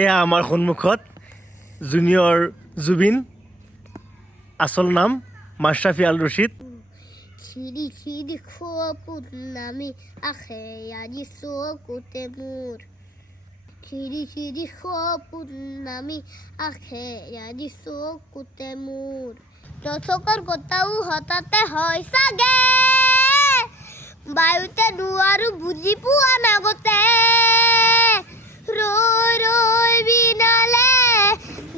এয়া আমাৰ সন্মুখত জুনিয়ৰ জুবিন, আচল নাম মাশৰাফি আল ৰছিদ। চিৰি চিৰি সপোন নামি আহে আজি চকুতে মোৰ, চিৰি চিৰি সপোন নামি আহে আজি চকুতে মোৰ, নথকাৰ কথাও হঠাতে হয় চাগে, বায়ুতে নোৱাৰো বুজি পোৱা নাগতে, ৰৈ ৰৈ বিনালে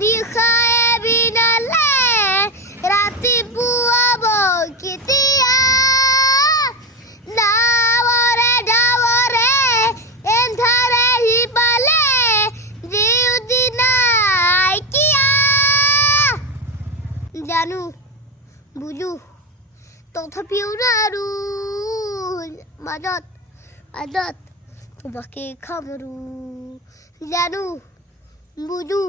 নিশায়ে বিনালে ৰাতিপুৱাব কেতিয়া, ডাৱৰে ডাৱৰে এন্ধাৰে সিপালে জিউতি নাইকিয়া, জানো বুজো তথাপিও নোৱাৰো মাজত মাজত তোমাকে খামৰো, জানো বুজো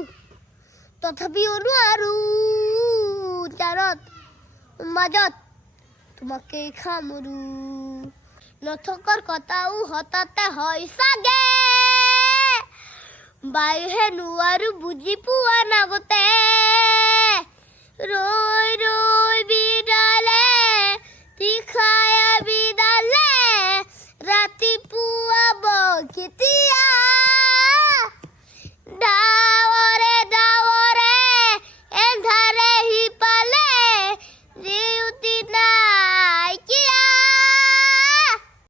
তথাপিও নোৱাৰো জানত মাজত তোমাকে খামৰো, নথকাৰ কথাও হঠাতে হয় চাগে, বায়ুহে নোৱাৰো বুজি পোৱা নাগতে,